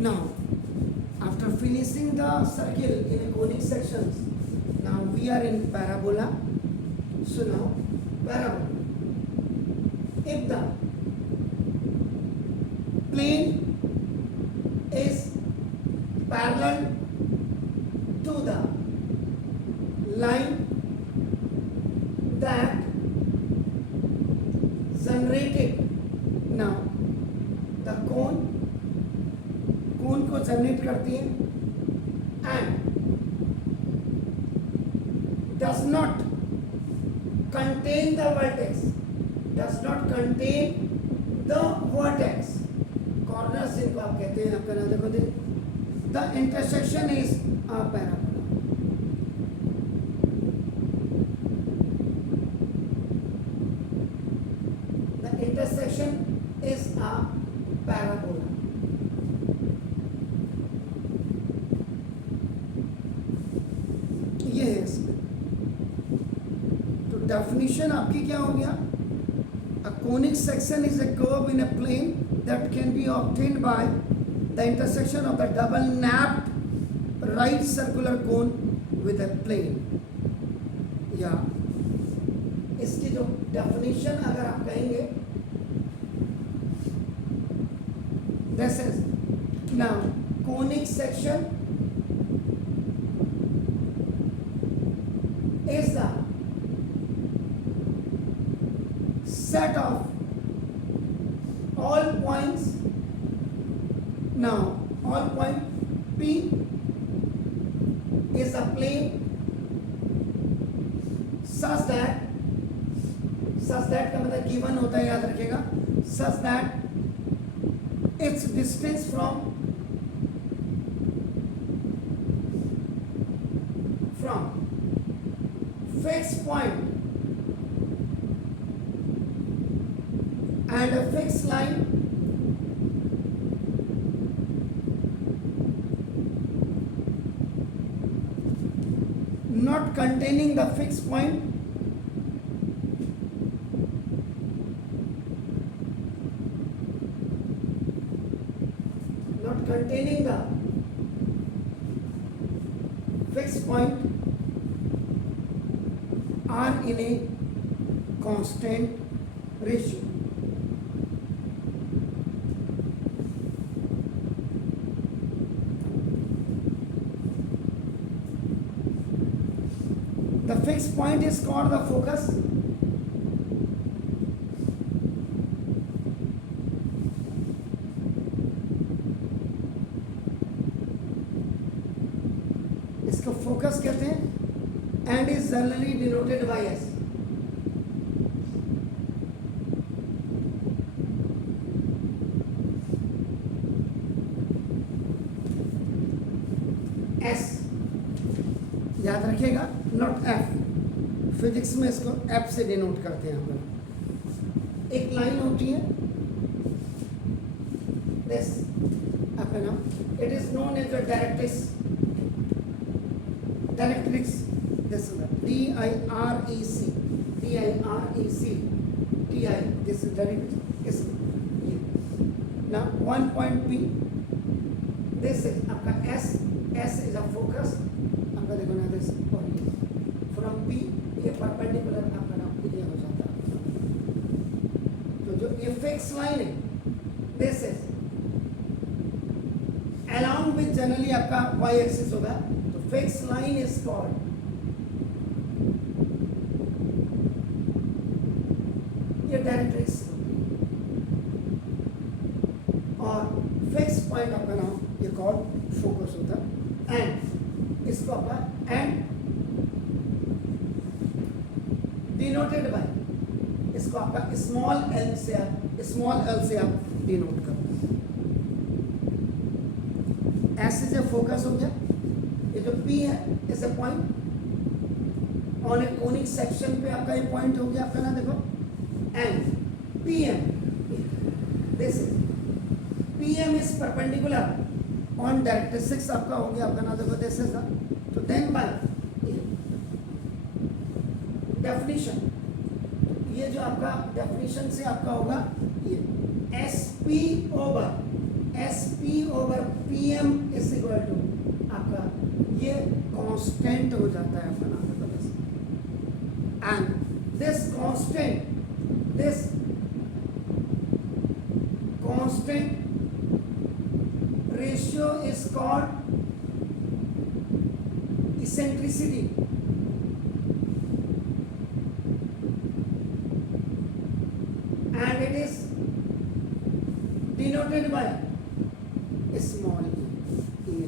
Now, after finishing the circle in a conic sections, now we are in parabola. So now parabola, if the plane is parallel to the line that generated, now the cone को generate करती है and does not contain the vertex, corners जिनको आप कहते हैं, आपका नाम देखो, the intersection is a parabola. The intersection is a parabola. ये है इसमें. तो डेफिनेशन आपकी क्या हो गया? A conic section is a curve in a plane that can be obtained by the intersection of the double napped right circular cone with a plane. या इसकी जो डेफिनेशन अगर आप कहेंगे, this is now conic section is the set of all points. Now all point P is a plane such that का मतलब given होता है, याद रखिएगा, such that its distance from fixed point and a fixed line not containing the fixed point are in a constant ratio. The fixed point is called the focus. इसको focus कहते हैं and is generally denoted by S. S याद रखिएगा, not F. Physics में इसको F से denote करते हैं हम लोग. एक लाइन होती है, this आपका नाम, it is known as the directrix. This is the D-I-R-E-C, this is directrix. Now one point P, this is आपका S is a focus. आपका देखो ना, this from P ये परपेंडिकुलर आपका नाम ये हो जाता है. तो जो ये फिक्स लाइन है, this is along with generally आपका y एक्सिस होगा, तो फिक्स लाइन इज कॉल्ड ये डायरेक्ट्रिक्स, और फिक्स पॉइंट आपका नाम ये कॉल्ड फोकस होता है. एंड इसको आपका एंड डिनोटेड बाय, इसको आपका स्मॉल एल से आप डिनोट करो. एस इज ए फोकस हो गया. ये जो पी है is a point on A conic section पे आपका ये पॉइंट हो गया आपका ना, देखो. And PM, this is PM is perpendicular on directrix आपका हो गया आपका ना, देखो this is the, तो then by definition, ये जो आपका definition से आपका होगा ये SP over S P over P M is equal to आपका ये कांस्टेंट हो जाता है अपना and this constant ratio is called eccentricity and it is denoted by small e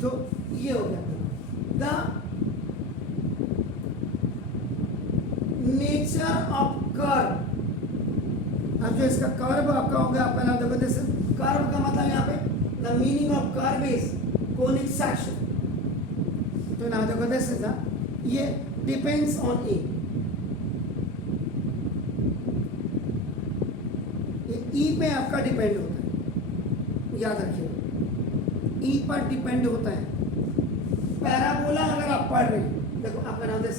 तो ये हो गया द नेचर ऑफ कर्व। अब जो इसका कर्व आपका हो गया आपका नाम देखो जैसे कर्व का मतलब यहाँ पे the meaning of curve is conic section तो now देखो this is ये depends on a ये e पे आपका डिपेंड होता है याद रखिए e पर डिपेंड होता है। पैराबोला अगर आप पढ़ रहे हैं देखो आपका नाम this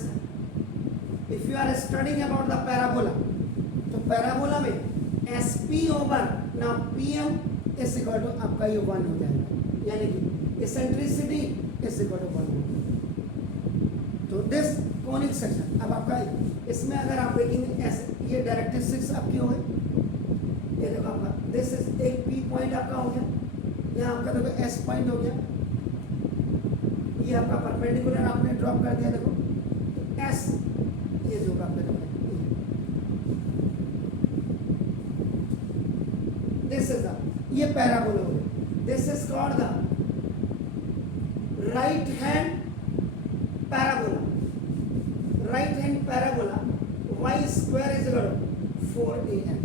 if you are studying about the parabola तो पैराबोला में sp over now pm is equal to आपका ये 1 हो जाएगा यानी कि एसेंट्रिसिटी इस इक्वल टू 1 होगा। तो दिस कोनिक सेक्शन अब आपका इसमें अगर आप देखेंगे ऐसे ये डायरेक्ट्रिक्स आपकी हो गई ये देखो आपका दिस इज एक पी पॉइंट आपका हो गया यहाँ आपका देखो एस पॉइंट हो गया ये आपका परपेंडिकुलर आपने ड्रॉप कर दिया देखो तो एस ये जो आपका देखो दिस इज ये पैराबोला हो गया this is called the right hand parabola y square is equal to 4ax।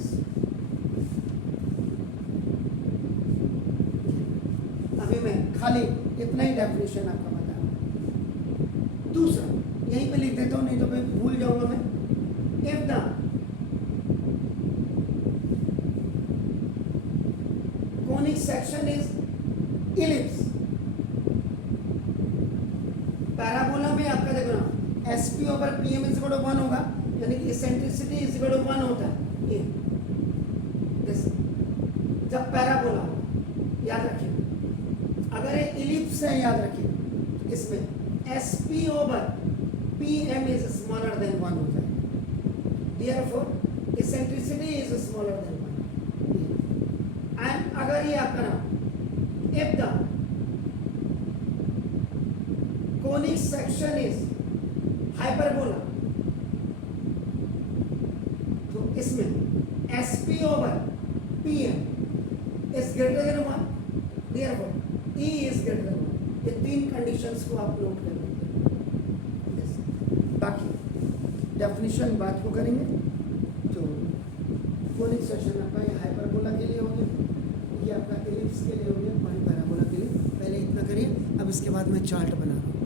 अभी मैं खाली इतना ही डेफिनेशन आपका बता रहा हूं। दूसरा यहीं पे लिख देता हूं नहीं तो मैं भूल जाऊंगा मैं if the conic section is ellipse parabola में आपका देखो ना sp over pm is equal to 1 होगा यानी कि एसेंट्रिसिटी इज इक्वल टू 1 होता है ये दिस जब पैराबोला याद रखिए अगर ये इलिप्स है याद रखिए इसमें sp over pm is smaller than 1 हो जाएगा therefore eccentricity is smaller than 1 and अगर ये आपका नाम if the conic section is hyperbola तो इसमें sp over pm is greater than 1 therefore e is greater than 1 ये तीन कंडीशंस को आप नोट कर लीजिए। बाकी डेफिनेशन बात को करेंगे तो कोनिक सेक्शन आपका ये हाइपरबोला के लिए हो गया ये आपका एलिप्स के लिए हो गया और पैराबोला के लिए। पहले इतना करिए अब इसके बाद मैं चार्ट बना रहा हूँ।